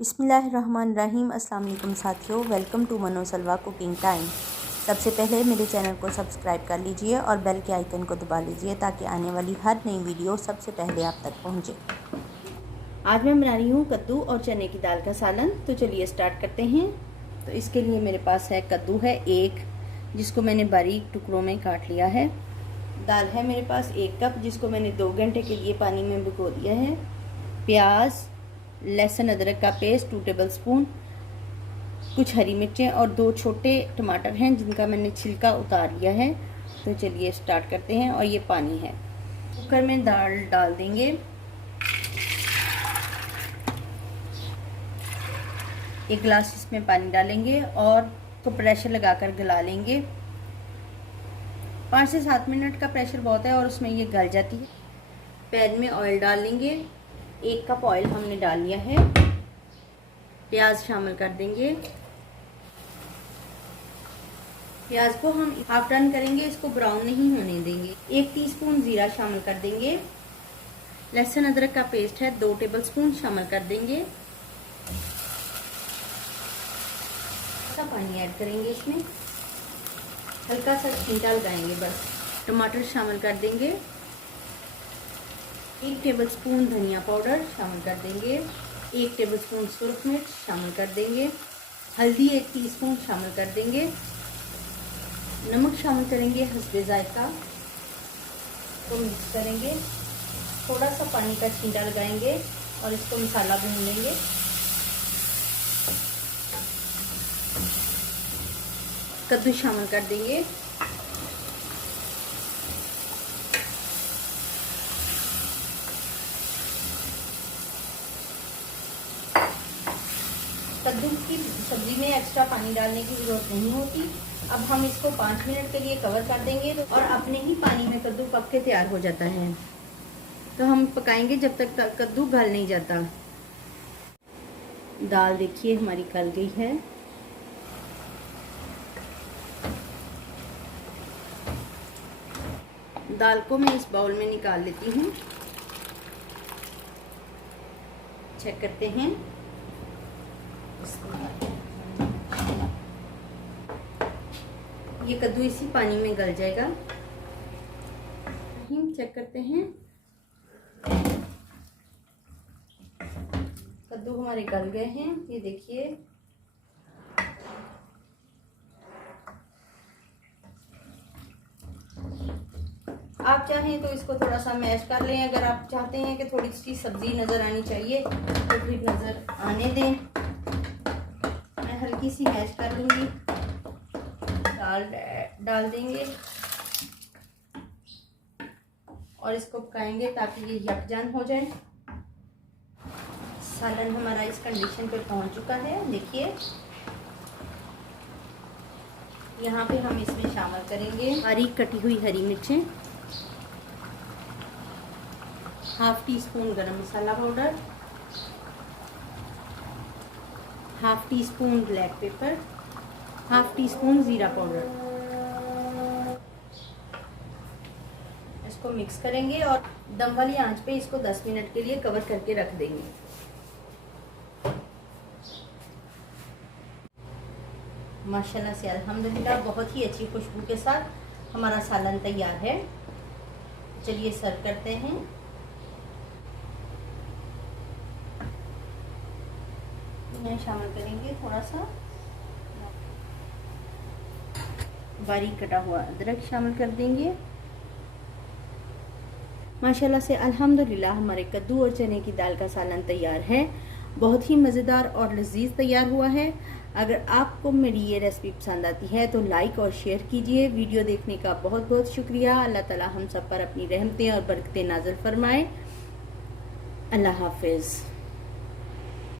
बिस्मिल्लाहिर्रहमानिर्रहीम। अस्सलाम वालेकुम साथियों, वेलकम टू मनो सलवा कुकिंग टाइम। सबसे पहले मेरे चैनल को सब्सक्राइब कर लीजिए और बेल के आइकन को दबा लीजिए ताकि आने वाली हर नई वीडियो सबसे पहले आप तक पहुंचे। आज मैं बना रही हूँ कद्दू और चने की दाल का सालन। तो चलिए स्टार्ट करते हैं। तो इसके लिए मेरे पास है कद्दू है एक, जिसको मैंने बारीक टुकड़ों में काट लिया है। दाल है मेरे पास 1 कप, जिसको मैंने 2 घंटे के लिए पानी में भिगो दिया है। प्याज, लहसुन अदरक का पेस्ट 2 टेबल स्पून, कुछ हरी मिर्चें और 2 छोटे टमाटर हैं जिनका मैंने छिलका उतार लिया है। तो चलिए स्टार्ट करते हैं। और ये पानी है। कुकर में दाल डाल देंगे। एक गिलास इसमें पानी डालेंगे और तो प्रेशर लगाकर गला लेंगे। 5 से 7 मिनट का प्रेशर बहुत है और उसमें ये गल जाती है। पैन में ऑयल डाल लेंगे। 1 कप ऑयल हमने डाल लिया है। प्याज शामिल कर देंगे। प्याज को हम हाफ टर्न करेंगे, इसको ब्राउन नहीं होने देंगे। 1 टीस्पून जीरा शामिल कर देंगे। लहसुन अदरक का पेस्ट है 2 टेबल स्पून शामिल कर देंगे। थोड़ा पानी ऐड करेंगे, इसमें हल्का सा छींटा लगाएंगे बस। टमाटर शामिल कर देंगे। 1 टेबल स्पून धनिया पाउडर शामिल कर देंगे। 1 टेबल स्पून सुरख मिर्च शामिल कर देंगे। हल्दी 1 टीस्पून शामिल कर देंगे। नमक शामिल करेंगे हस्बे जायका। तो मिक्स करेंगे। थोड़ा सा पानी का छींटा लगाएंगे और इसको मसाला भून लेंगे। कद्दू शामिल कर देंगे। कद्दू की सब्जी में एक्स्ट्रा पानी डालने की ज़रूरत नहीं होती। अब हम इसको 5 मिनट के लिए कवर कर देंगे और अपने ही पानी में कद्दू पक के तैयार हो जाता है। तो हम पकाएंगे जब तक कद्दू गल नहीं जाता। दाल देखिए हमारी गल गई है। दाल को मैं इस बाउल में निकाल लेती हूँ। चेक करते हैं। ये कद्दू इसी पानी में गल जाएगा। चेक करते हैं। कद्दू हमारे गल गए हैं, ये देखिए। आप चाहें तो इसको थोड़ा सा मैश कर लें। अगर आप चाहते हैं कि थोड़ी सी सब्जी नज़र आनी चाहिए तो फिर नज़र आने दें। मैं हल्की सी मैश कर लूँगी। दाल डाल देंगे और इसको पकाएंगे ताकि ये यकजान हो जाए। सालन हमारा इस कंडीशन पे पहुंच चुका है। देखिए यहाँ पे हम इसमें शामिल करेंगे बारीक कटी हुई हरी मिर्चें, half teaspoon garam masala powder, half teaspoon black pepper, half teaspoon जीरा पाउडर। इसको मिक्स करेंगे और दम वाली आंच पे इसको 10 मिनट के लिए कवर करके रख देंगे। माशाल्लाह से अल्हम्दुलिल्लाह बहुत ही अच्छी खुशबू के साथ हमारा सालन तैयार है। चलिए सर्व करते हैं। में शामिल करेंगे थोड़ा सा बारीक कटा हुआ अदरक शामिल कर देंगे। माशाल्लाह से अल्हम्दुलिल्लाह हमारे कद्दू और चने की दाल का सालन तैयार है। बहुत ही मज़ेदार और लजीज तैयार हुआ है। अगर आपको मेरी ये रेसिपी पसंद आती है तो लाइक और शेयर कीजिए। वीडियो देखने का बहुत बहुत शुक्रिया। अल्लाह ताला हम सब पर अपनी रहमतें और बरकतें नाज़िल फरमाए। अल्लाह हाफिज़।